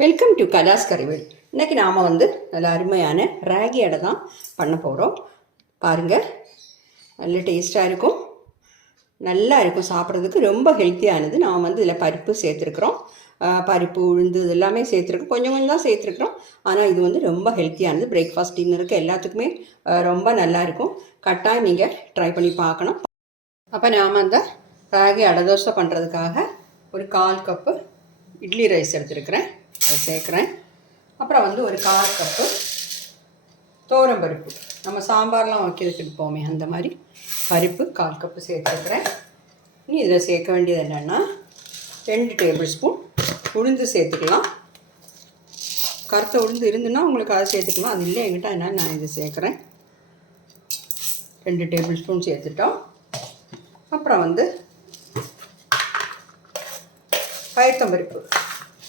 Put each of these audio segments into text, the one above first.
Welcome to கலாஸ் கறிவேல் இன்றைக்கி நாம் வந்து நல்ல அருமையான ராகி அடை தான் பண்ண போகிறோம் பாருங்கள் நல்ல டேஸ்ட்டாக இருக்கும். நல்லா இருக்கும் சாப்பிட்றதுக்கு. ரொம்ப ஹெல்த்தியானது நாம் வந்து இதில் பருப்பு சேர்த்துருக்குறோம். பருப்பு உளுந்து இது எல்லாமே சேர்த்துருக்கோம். கொஞ்சம் கொஞ்சம் தான் சேர்த்துருக்குறோம். ஆனால் இது வந்து ரொம்ப ஹெல்த்தியானது பிரேக்ஃபாஸ்ட் டின்னருக்கு எல்லாத்துக்குமே ரொம்ப நல்லா இருக்கும். கட்டாயம் நீங்கள் ட்ரை பண்ணி பார்க்கணும். அப்போ நாம் அந்த ராகி அடை தோசை பண்ணுறதுக்காக ஒரு கால் கப்பு இட்லி ரைஸ் எடுத்துருக்குறேன். அதை சேர்க்குறேன். அப்புறம் வந்து ஒரு கால் கப்பு தோரம் பருப்பு. நம்ம சாம்பார்லாம் வைக்கிறதுக்கு எடுப்போமே அந்த மாதிரி பருப்பு கால் கப்பு சேர்த்துக்கிறேன். இனி இதில் சேர்க்க வேண்டியது என்னென்னா ரெண்டு டேபிள் ஸ்பூன் உளுந்து சேர்த்துக்கலாம். கருத்த உளுந்து இருந்துன்னா உங்களுக்கு அதை சேர்த்துக்கலாம் அது இல்லை என்கிட்ட அதனால் நான் இதை சேர்க்குறேன். ரெண்டு டேபிள் ஸ்பூன் சேர்த்துட்டோம். அப்புறம் வந்து பயத்தம்பருப்பு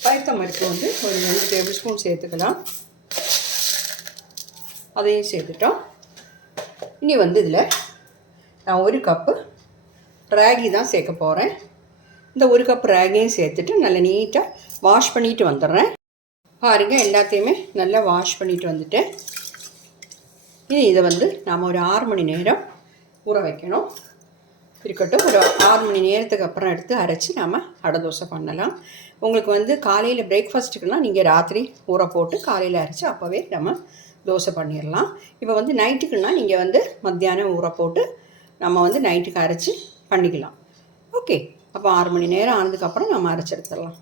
பயத்தம்பருப்பு வந்து ஒரு ரெண்டு டேபிள் ஸ்பூன் சேர்த்துக்கலாம். அதையும் சேர்த்துட்டோம். இனி வந்து இதில் நான் ஒரு கப்பு ராகி தான் சேர்க்க போகிறேன் இந்த ஒரு கப் ராகியும் சேர்த்துட்டு நல்லா நீட்டாக வாஷ் பண்ணிட்டு வந்துடுறேன். பாருங்கள் எல்லாத்தையுமே நல்லா வாஷ் பண்ணிட்டு வந்துட்டேன். இனி இதை வந்து நாம் ஒரு ஆறு மணி நேரம் ஊற வைக்கணும். இருக்கட்டும். ஒரு ஆறு மணி நேரத்துக்கு அப்புறம் எடுத்து அரைச்சி நாம் அடை தோசை பண்ணலாம். உங்களுக்கு வந்து காலையில் பிரேக்ஃபாஸ்ட்டுக்குலாம் நீங்கள் ராத்திரி ஊற போட்டு காலையில் அரைச்சி அப்போவே நம்ம தோசை பண்ணிடலாம் இப்போ வந்து நைட்டுக்குன்னா நீங்கள் வந்து மத்தியானம் ஊற போட்டு நம்ம வந்து நைட்டுக்கு அரைச்சி பண்ணிக்கலாம். ஓகே. அப்போ ஆறு மணி நேரம் ஆனதுக்கப்புறம் நம்ம அரைச்சி எடுத்துடலாம்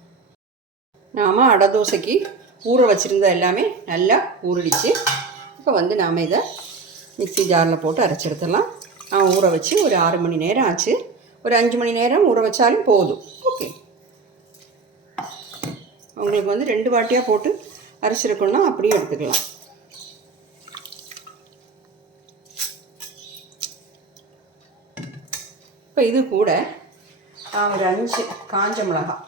நாம் அடை தோசைக்கு ஊற வச்சுருந்த எல்லாமே நல்லா ஊறிடுச்சு. இப்போ வந்து நாம் இதை மிக்ஸி ஜாரில் போட்டு அரைச்சி எடுத்துடலாம் ஊற வச்சு ஒரு ஆறு மணி நேரம் ஆச்சு. ஒரு அஞ்சு மணி நேரம் ஊற வச்சாலும் போதும். ஓகே. உங்களுக்கு வந்து ரெண்டு வாட்டியாக போட்டு அரைச்சிருக்கணும்னா அப்படியே எடுத்துக்கலாம். இப்போ இது கூட நான் ஒரு அஞ்சு காஞ்ச மிளகாய்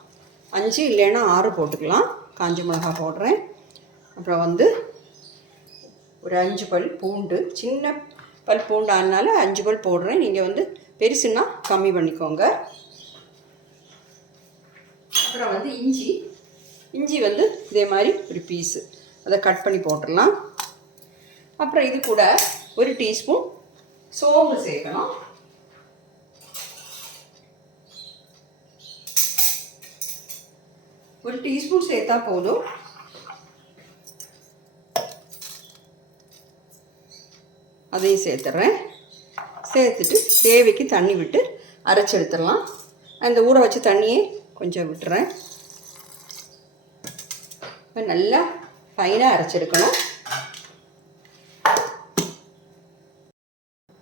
அஞ்சு இல்லைன்னா ஆறு போட்டுக்கலாம். காஞ்ச மிளகாய் போடுறேன். அப்புறம் வந்து ஒரு அஞ்சு பல் பூண்டு சின்ன பல் பூண்டானால அஞ்சு பல் போடுறேன். நீங்கள் வந்து பெருசுன்னா கம்மி பண்ணிக்கோங்க. அப்புறம் வந்து இஞ்சி. இஞ்சி வந்து இதே மாதிரி ஒரு பீஸு அதை கட் பண்ணி போட்டுடலாம். அப்புறம் இது கூட ஒரு டீஸ்பூன் சோம்பு சேர்க்கணும். ஒரு டீஸ்பூன் சேர்த்தா போதும். அதையும் சேர்த்துட்றேன் சேர்த்துட்டு தேவைக்கு தண்ணி விட்டு அரைச்சி எடுத்துடலாம். அந்த ஊற வச்ச தண்ணியை கொஞ்சம் விட்டுறேன். இப்போ நல்லா ஃபைனாக அரைச்செடுக்கணும்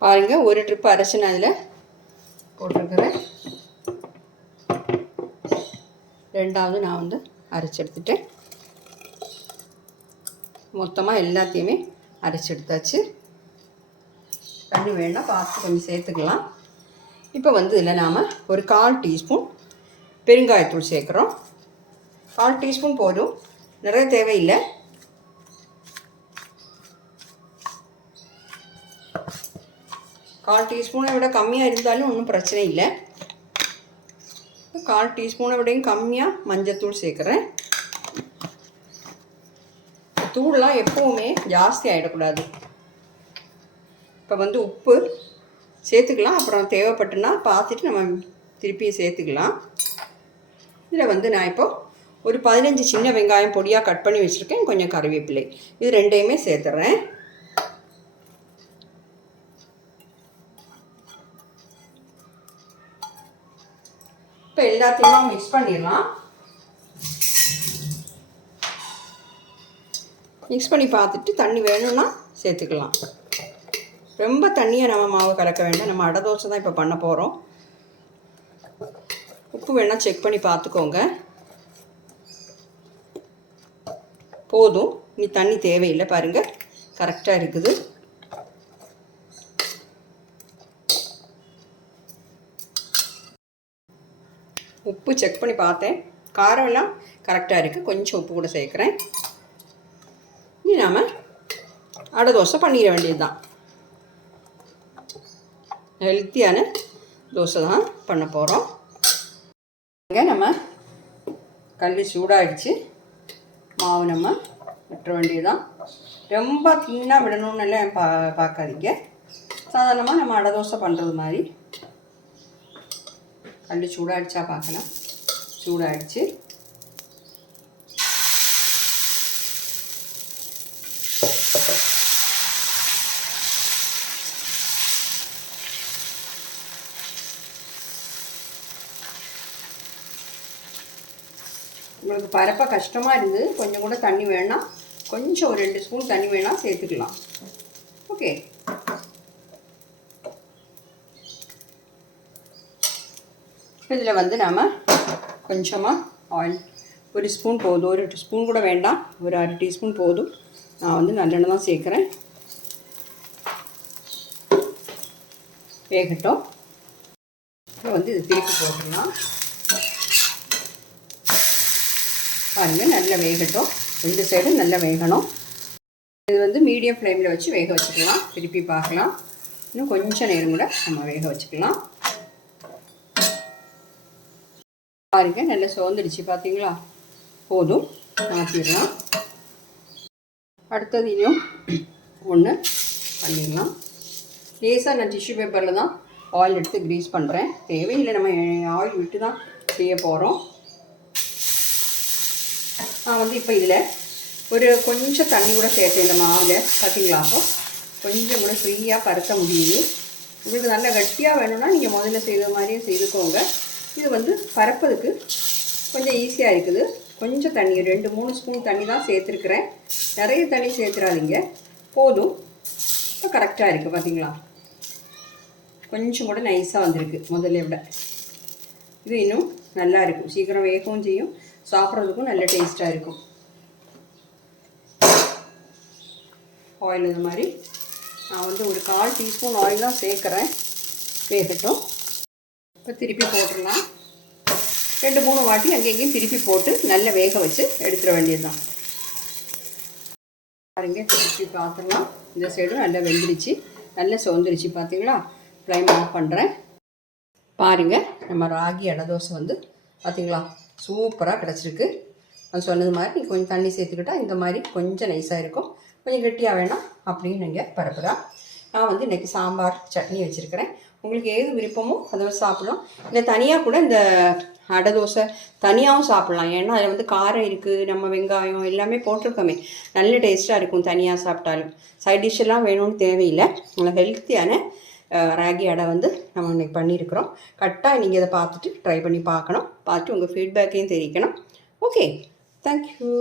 பாருங்கள் ஒரு ட்ரிப் அரைச்சி நான் அதில் போட்டிருக்கிறேன். ரெண்டாவது நான் வந்து அரைச்சி எடுத்துட்டேன். மொத்தமாக எல்லாத்தையுமே அரைச்சி எடுத்தாச்சு. தண்ணி வேணால் பார்த்து கொஞ்சம் சேர்த்துக்கலாம். இப்போ வந்து இதில் நாம் ஒரு கால் டீஸ்பூன் பெருங்காயத்தூள் சேர்க்குறோம். கால் டீஸ்பூன் போதும். நிறைய தேவையில்லை. கால் டீஸ்பூனை விட கம்மியாக இருந்தாலும் ஒன்றும் பிரச்சனை இல்லை. கால் டீஸ்பூனை விடையும் கம்மியாக மஞ்சத்தூள் சேர்க்குறேன். தூள்லாம் எப்போவுமே ஜாஸ்தி ஆகிடக்கூடாது இப்போ வந்து உப்பு சேர்த்துக்கலாம். அப்புறம் தேவைப்பட்டுனா பார்த்துட்டு நம்ம திருப்பி சேர்த்துக்கலாம். இதில் வந்து நான் இப்போ ஒரு பதினஞ்சு சின்ன வெங்காயம் பொடியாக கட் பண்ணி வச்சுருக்கேன். கொஞ்சம் கருவேப்பிலை. இது ரெண்டையுமே சேர்த்துட்றேன் இப்போ எல்லாத்தையுமே மிக்ஸ் பண்ணிடலாம். மிக்ஸ் பண்ணி பார்த்துட்டு தண்ணி வேணும்னா சேர்த்துக்கலாம். ரொம்ப தண்ணியை நம்ம மாவு கலக்க வேண்டாம். நம்ம அடை தோசை தான் இப்போ பண்ண போகிறோம் உப்பு வேணால் செக் பண்ணி பார்த்துக்கோங்க. போதும். நீ தண்ணி தேவையில்லை பாருங்கள் கரெக்டாக இருக்குது. உப்பு செக் பண்ணி பார்த்தேன். காரம் எல்லாம் கரெக்டாக இருக்குது கொஞ்சம் உப்பு கூட சேர்க்குறேன். இனி நாம் அடை தோசை பண்ணிட வேண்டியது தான் ஹெல்த்தியான தோசை தான் பண்ண போகிறோம் இங்கே நம்ம கல் சூடாகிடுச்சு மாவு நம்ம விட்டுற வேண்டியதுதான். ரொம்ப தின்னாக விடணும்னு எல்லாம் பா பார்க்காதீங்க. சாதாரணமாக நம்ம அடை தோசை பண்ணுறது மாதிரி. கல் சூடாகிடுச்சா பார்க்கலாம். சூடாகிடுச்சு உங்களுக்கு பரப்ப கஷ்டமாக இருந்து கொஞ்சம் கூட தண்ணி வேணாம். கொஞ்சம் ஒரு ரெண்டு ஸ்பூன் தண்ணி வேணால் சேர்த்துக்கலாம். ஓகே. இதில் வந்து நாம் கொஞ்சமாக ஆயில் ஒரு ஸ்பூன் போதும். ஒரு ஸ்பூன் கூட வேண்டாம். ஒரு அரை டீஸ்பூன் போதும். நான் வந்து நல்லெண்ணெய் தான் சேர்க்குறேன். வேகட்டும். இப்போ வந்து இது திருப்பி போட்டுடலாம் பாருங்கள் நல்லா வேகட்டும். ரெண்டு சைடும் நல்லா வேகணும். இது வந்து மீடியம் ஃப்ளேமில் வச்சு வேக வச்சுக்கலாம். திருப்பி பார்க்கலாம். இன்னும் கொஞ்சம் நேரம் கூட நம்ம வேக வச்சுக்கலாம். பாருங்க நல்லா சோர்ந்துடுச்சு பார்த்தீங்களா போதும். மாற்றிடலாம் அடுத்தது இன்னும் ஒன்று பண்ணிடலாம். லேசாக நான் டிஷ்யூ பேப்பரில் தான் ஆயில் எடுத்து க்ரீஸ் பண்ணுறேன் தேவையில்லை நம்ம ஆயில் விட்டு தான் செய்ய போகிறோம் நான் வந்து இப்போ இதில் ஒரு கொஞ்சம் தண்ணி கூட சேர்த்தேன் இந்த மாவில் பார்த்தீங்களா அப்போ கொஞ்சம் கூட ஃப்ரீயாக பரத்த முடியுது. உங்களுக்கு நல்லா கட்டியாக வேணும்னா நீங்கள் முதல்ல செய்த மாதிரியே செய்துக்கோங்க. இது வந்து பரப்பதுக்கு கொஞ்சம் ஈஸியாக இருக்குது. கொஞ்சம் தண்ணி ரெண்டு மூணு ஸ்பூன் தண்ணி தான் சேர்த்துருக்குறேன். நிறைய தண்ணி சேர்த்துறாதீங்க போதும். இப்போ கரெக்டாக இருக்குது பார்த்தீங்களா கொஞ்சம் கூட நைஸாக வந்திருக்கு முதல்ல விட. இது இன்னும் நல்லா இருக்கும். சீக்கிரம் வேகவும் செய்யும். சாப்பிட்றதுக்கும் நல்ல டேஸ்ட்டாக இருக்கும். ஆயில் இது மாதிரி. நான் வந்து ஒரு கால் டீஸ்பூன் ஆயில் தான் சேர்க்குறேன். வேகட்டும் இப்போ திருப்பி போட்டுடலாம். ரெண்டு மூணு வாட்டி அங்கேயும் திருப்பி போட்டு நல்லா வேக வச்சு எடுத்துட வேண்டியது தான் பாருங்க திருப்பி பார்த்துடலாம். இந்த சைடும் நல்லா வெந்துருச்சு நல்லா சோந்துருச்சு பார்த்தீங்களா ஃப்ளைம் ஆஃப் பண்ணுறேன். பாருங்கள் நம்ம ராகி அடை தோசை வந்து பார்த்தீங்களா சூப்பராக கிடச்சிருக்கு. நான் சொன்னது மாதிரி நீங்கள் கொஞ்சம் தண்ணி சேர்த்துக்கிட்டா இந்த மாதிரி கொஞ்சம் நைஸாக இருக்கும். கொஞ்சம் கெட்டியாக வேணாம் அப்படின்னு நீங்கள் பரப்புதான் நான் வந்து இன்றைக்கி சாம்பார் சட்னி வச்சுருக்கிறேன். உங்களுக்கு ஏது விருப்பமோ அதை சாப்பிட்லாம். இல்லை தனியாக கூட இந்த அடை தோசை தனியாகவும் சாப்பிட்லாம். ஏன்னா அதில் வந்து காரம் இருக்குது நம்ம வெங்காயம் எல்லாமே போட்டிருக்கோமே. நல்ல டேஸ்ட்டாக இருக்கும் தனியாக சாப்பிட்டாலும். சைட் டிஷ் எல்லாம் வேணும்னு தேவையில்லை. நல்லா ஹெல்த்தியான ராகி அடை வந்து நம்ம இன்னைக்கு பண்ணியிருக்கிறோம். கரெக்டாக நீங்கள் இதை பார்த்துட்டு ட்ரை பண்ணி பார்க்கணும். பார்த்துட்டு உங்கள் ஃபீட்பேக்கையும் தெரிவிக்கணும். Okay thank you